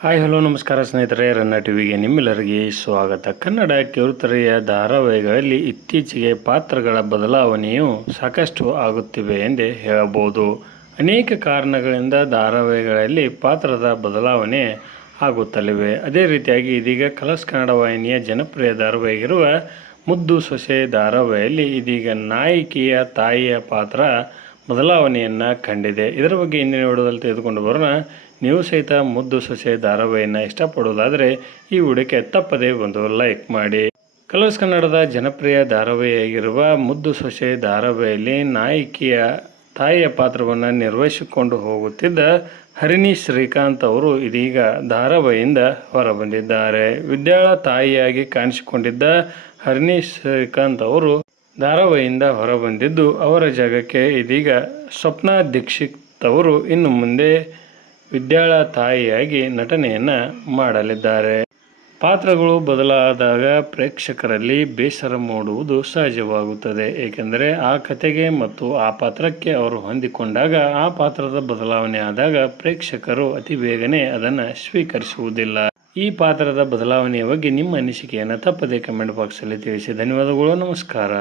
Hi hello ನಮಸ್ಕಾರ ಸ್ನೇಹಿತರೆ, ರನ್ನ ಟಿವಿಗೆ ನಿಮ್ಮೆಲ್ಲರಿಗೆ ಸ್ವಾಗತ. ಕನ್ನಡ ಕಿರುತೆರೆಯ ಧಾರಾವಾಹಿಗಳಲ್ಲಿ ಇತ್ತೀಚೆಗೆ ಪಾತ್ರಗಳ ಬದಲಾವಣೆಯು ಸಾಕಷ್ಟು ಆಗುತ್ತಿವೆ ಎಂದೇ ಹೇಳಬಹುದು. ಅನೇಕ ಕಾರಣಗಳಿಂದ ಧಾರಾವಾಹಿಗಳಲ್ಲಿ ಪಾತ್ರದ ಬದಲಾವಣೆ ಆಗುತ್ತಲಿವೆ. ಅದೇ ರೀತಿಯಾಗಿ ಇದೀಗ ಕಲರ್ಸ್ ಕನ್ನಡ ವಾಹಿನಿಯ ಜನಪ್ರಿಯ ಧಾರಾವಾಹಿಗಿರುವ ಮುದ್ದು ಸೊಸೆ ಧಾರಾವಾಹಿಯಲ್ಲಿ ಇದೀಗ ನಾಯಕಿಯ ತಾಯಿಯ ಪಾತ್ರ ಬದಲಾವಣೆಯನ್ನು ಕಂಡಿದೆ. ಇದರ ಬಗ್ಗೆ ಇಂದಿನ ವಿಡಿಯೋದಲ್ಲಿ ತೆಗೆದುಕೊಂಡು ಬರೋಣ. ನೀವು ಸಹಿತ ಮುದ್ದು ಸೊಸೆ ಧಾರಾವಾಹಿಯನ್ನು ಇಷ್ಟಪಡುವುದಾದರೆ ಈ ವಿಡಿಯೋಕ್ಕೆ ತಪ್ಪದೇ ಒಂದು ಲೈಕ್ ಮಾಡಿ. ಕಲರ್ಸ್ ಕನ್ನಡದ ಜನಪ್ರಿಯ ಧಾರಾವಾಹಿಯಾಗಿರುವ ಮುದ್ದು ಸೊಸೆ ಧಾರಾವಾಹಿಯಲ್ಲಿ ನಾಯಕಿಯ ತಾಯಿಯ ಪಾತ್ರವನ್ನು ನಿರ್ವಹಿಸಿಕೊಂಡು ಹೋಗುತ್ತಿದ್ದ ಹರಿಣಿ ಶ್ರೀಕಾಂತ್ ಅವರು ಇದೀಗ ಧಾರಾವಾಹಿಯಿಂದ ಹೊರಬಂದಿದ್ದಾರೆ. ವಿದ್ಯಾಳ ತಾಯಿಯಾಗಿ ಕಾಣಿಸಿಕೊಂಡಿದ್ದ ಹರಿಣಿ ಶ್ರೀಕಾಂತ್ ಅವರು ಧಾರಾವಾಹಿಯಿಂದ ಹೊರಬಂದಿದ್ದು, ಅವರ ಜಾಗಕ್ಕೆ ಇದೀಗ ಸ್ವಪ್ನ ದೀಕ್ಷಿತ್ ಅವರು ಇನ್ನು ಮುಂದೆ ವಿದ್ಯಾಳ ತಾಯಿಯಾಗಿ ನಟನೆಯನ್ನು ಮಾಡಲಿದ್ದಾರೆ. ಪಾತ್ರಗಳು ಬದಲಾದಾಗ ಪ್ರೇಕ್ಷಕರಲ್ಲಿ ಬೇಸರ ಮೂಡುವುದು ಸಹಜವಾಗುತ್ತದೆ. ಏಕೆಂದರೆ ಆ ಕಥೆಗೆ ಮತ್ತು ಆ ಪಾತ್ರಕ್ಕೆ ಅವರು ಹೊಂದಿಕೊಂಡಾಗ ಆ ಪಾತ್ರದ ಬದಲಾವಣೆ ಆದಾಗ ಪ್ರೇಕ್ಷಕರು ಅತಿ ಬೇಗನೆ ಅದನ್ನು ಸ್ವೀಕರಿಸುವುದಿಲ್ಲ. ಈ ಪಾತ್ರದ ಬದಲಾವಣೆಯ ಬಗ್ಗೆ ನಿಮ್ಮ ಅನಿಸಿಕೆಯನ್ನು ತಪ್ಪದೇ ಕಮೆಂಟ್ ಬಾಕ್ಸಲ್ಲಿ ತಿಳಿಸಿ. ಧನ್ಯವಾದಗಳು. ನಮಸ್ಕಾರ.